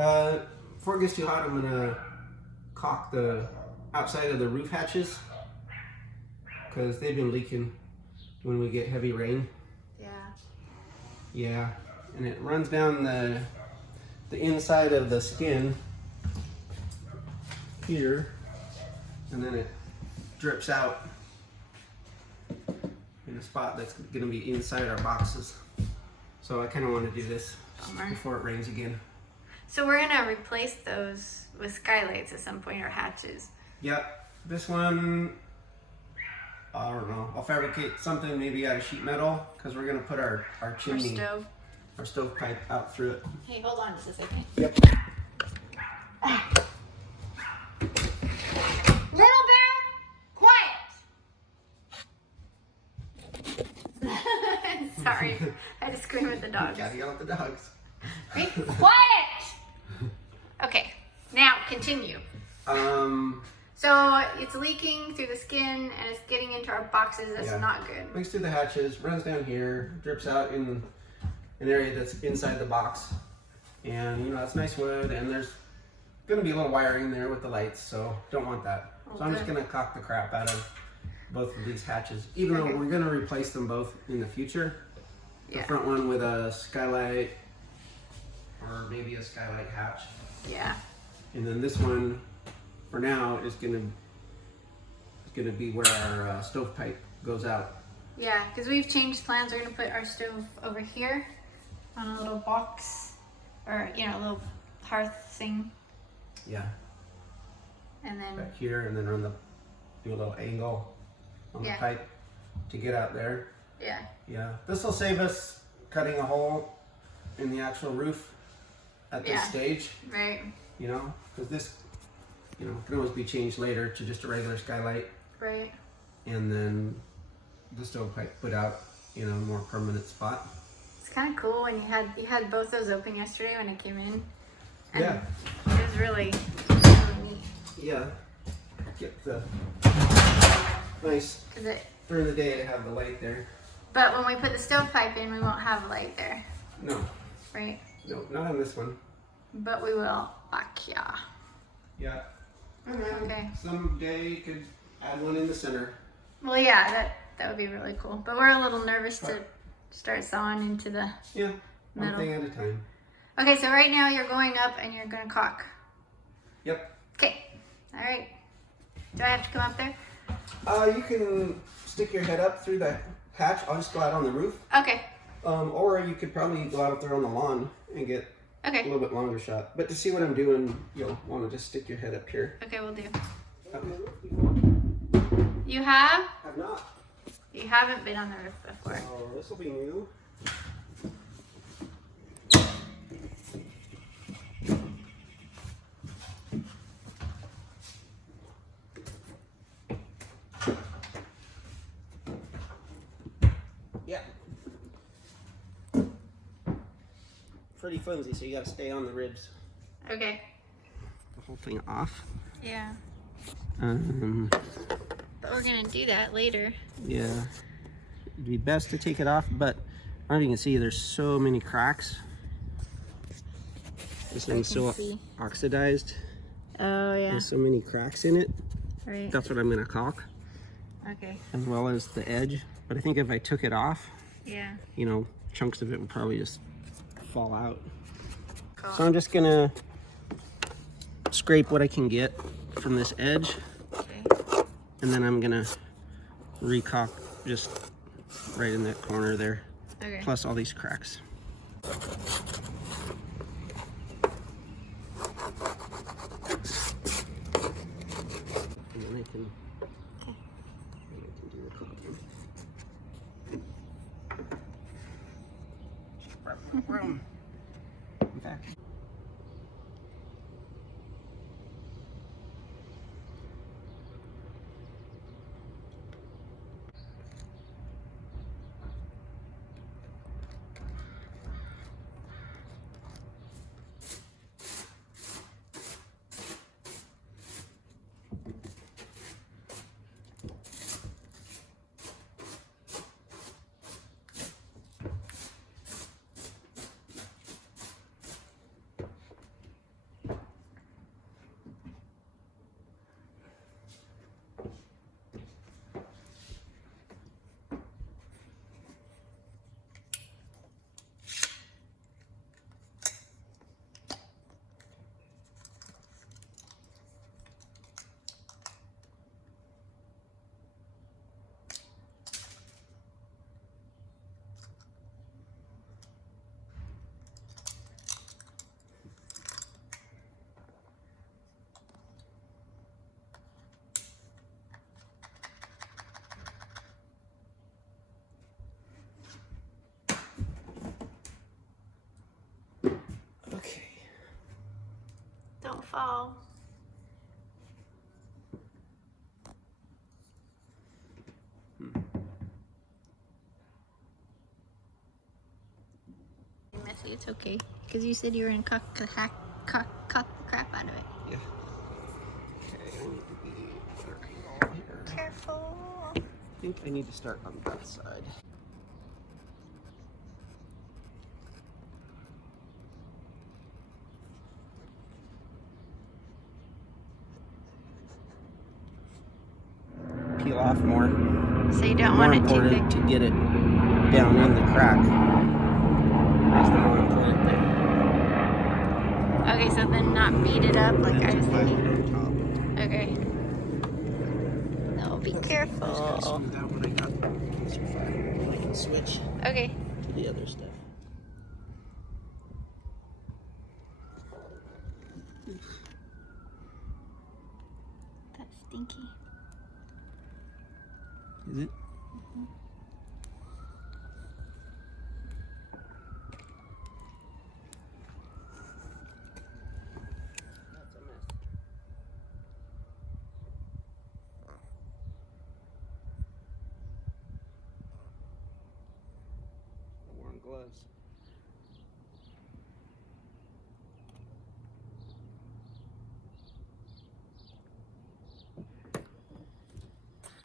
Before it gets too hot, I'm gonna caulk the outside of the roof hatches because they've been leaking when we get heavy rain. Yeah. Yeah, and it runs down the inside of the skin here, and then it drips out in a spot that's going to be inside our boxes. So I kind of want to do this before it rains again. So we're going to replace those with skylights at some point, or hatches. Yeah, this one, I don't know. I'll fabricate something maybe out of sheet metal because we're going to put our chimney, our stovepipe out through it. Hey, hold on just a second. Yep. Little bear, quiet. Sorry, I had to scream at the dogs. Gotta yell at the dogs. Be quiet. Okay, now continue. So it's leaking through the skin and it's getting into our boxes. That's not good. Leaks through the hatches, runs down here, drips out in an area that's inside the box. And you know, it's nice wood, and there's gonna be a little wiring there with the lights, so don't want that. Okay. So I'm just gonna caulk the crap out of both of these hatches, even though we're gonna replace them both in the future. The front one with a skylight, or maybe a skylight hatch. Yeah. And then this one, for now, is gonna be where our stovepipe goes out. Yeah, because we've changed plans. We're gonna put our stove over here on a little box, or you know, a little hearth thing. Yeah. And then back here, and then do a little angle on the pipe to get out there. Yeah. Yeah. This will save us cutting a hole in the actual roof at this stage. Right. You know, because this, you know, can always be changed later to just a regular skylight. Right. And then the stovepipe put out in a more permanent spot. It's kind of cool when you had both those open yesterday when I came in. And yeah. It was really neat. Yeah. Get the nice during the day to have the light there. But when we put the stovepipe in, we won't have a light there. No. Right? No, not on this one. But we will back here. Yeah. Okay. Someday could add one in the center. Well, yeah, that would be really cool. But we're a little nervous to start sawing into the one thing at a time. Okay, so right now you're going up and you're going to caulk. Yep. Okay. All right. Do I have to come up there? You can stick your head up through the hatch. I'll just go out on the roof. Okay. Or you could probably go out there on the lawn and get a little bit longer shot. But to see what I'm doing, you'll want to just stick your head up here. Okay, we'll do. Okay. You have? Have not. You haven't been on the roof before. Oh, this will be new. Yeah. Pretty flimsy, so you gotta stay on the ribs. Okay. The whole thing off. Yeah. But we're gonna do that later. Yeah. It'd be best to take it off, but I don't know if you can see there's so many cracks. This one's so oxidized. Oh yeah. There's so many cracks in it. Right. That's what I'm gonna caulk. Okay. As well as the edge. But I think if I took it off, you know, chunks of it would probably just fall out. Cool. So I'm just gonna scrape what I can get from this edge. Okay. And then I'm gonna re-caulk just right in that corner there. Okay. Plus all these cracks. And then I can do the caulking. In fact, fall. Messy, it's okay. Because you said you were in cock the crap out of it. Yeah. Okay, I need to be better angle here. Careful. I think I need to start on that side. Peel off more. So you don't More want it too important thick. to get it down in the crack. That's the more important thing. Okay, so then not beat it up like I was thinking. On Okay. No, be top. careful. Smooth out when I got this fire. I can switch Okay. to the other stuff. That's stinky. Is it? That's a mess. I wore gloves.